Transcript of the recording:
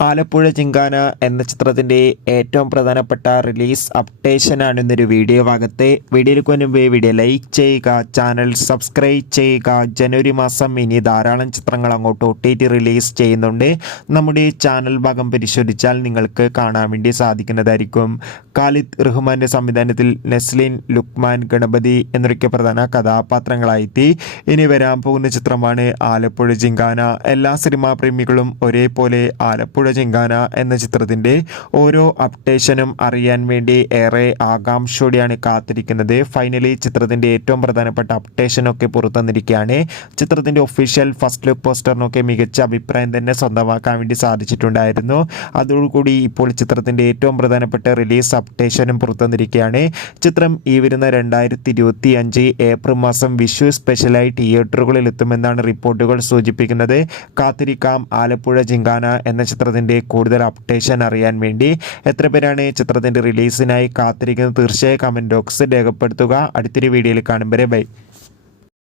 ആലപ്പുഴ ജിങ്കാന എന്ന ചിത്രത്തിൻ്റെ ഏറ്റവും പ്രധാനപ്പെട്ട റിലീസ് അപ്ഡേഷനാണ് ഇന്നൊരു വീഡിയോ ഭാഗത്തെ. വീഡിയോയിലേക്ക് മുൻപ് വീഡിയോ ലൈക്ക് ചെയ്യുക, ചാനൽ സബ്സ്ക്രൈബ് ചെയ്യുക. ജനുവരി മാസം ഇനി ധാരാളം ചിത്രങ്ങൾ അങ്ങോട്ട് OTT റിലീസ് ചെയ്യുന്നുണ്ട്. നമ്മുടെ ചാനൽ ഭാഗം പരിശോധിച്ചാൽ നിങ്ങൾക്ക് കാണാൻ വേണ്ടി സാധിക്കുന്നതായിരിക്കും. ഖാലിദ് റഹ്മാൻ്റെ സംവിധാനത്തിൽ നസ്ലിൻ, ലുക്മാൻ, ഗണപതി എന്നൊക്കെ പ്രധാന കഥാപാത്രങ്ങളായിട്ട് ഇനി വരാൻ പോകുന്ന ചിത്രമാണ് ആലപ്പുഴ ജിങ്കാന. എല്ലാ സിനിമാ പ്രേമികളും ഒരേപോലെ ആലപ്പുഴ ജിങ്കാന എന്ന ചിത്രത്തിൻ്റെ ഓരോ അപ്ഡേഷനും അറിയാൻ വേണ്ടി ഏറെ ആകാംക്ഷയോടെയാണ് കാത്തിരിക്കുന്നത്. ഫൈനലി ചിത്രത്തിൻ്റെ ഏറ്റവും പ്രധാനപ്പെട്ട അപ്ഡേഷനൊക്കെ പുറത്തുവന്നിരിക്കുകയാണ്. ചിത്രത്തിൻ്റെ ഒഫീഷ്യൽ ഫസ്റ്റ് ലുക്ക് പോസ്റ്ററിനൊക്കെ മികച്ച അഭിപ്രായം തന്നെ സ്വന്തമാക്കാൻ വേണ്ടി സാധിച്ചിട്ടുണ്ടായിരുന്നു. അതോടുകൂടി ഇപ്പോൾ ചിത്രത്തിൻ്റെ ഏറ്റവും പ്രധാനപ്പെട്ട റിലീസ് അപ്ഡേഷനും പുറത്തുവന്നിരിക്കുകയാണ്. ചിത്രം ഈ വരുന്ന 2025 ഏപ്രിൽ മാസം വിഷു സ്പെഷ്യലായി തിയേറ്ററുകളിൽ എത്തുമെന്നാണ് റിപ്പോർട്ടുകൾ സൂചിപ്പിക്കുന്നത്. കാത്തിരിക്കാം ആലപ്പുഴ ജിങ്കാന എന്ന ചിത്രത്തിൻ്റെ കൂടുതൽ അപ്ഡേഷൻ അറിയാൻ വേണ്ടി. എത്ര പേരാണ് ചിത്രത്തിൻ്റെ റിലീസിനായി കാത്തിരിക്കുന്നത്? തീർച്ചയായും കമൻറ്റ് ബോക്സിൽ രേഖപ്പെടുത്തുക. അടുത്തൊരു വീഡിയോയിൽ കാണും വരെ ബൈ.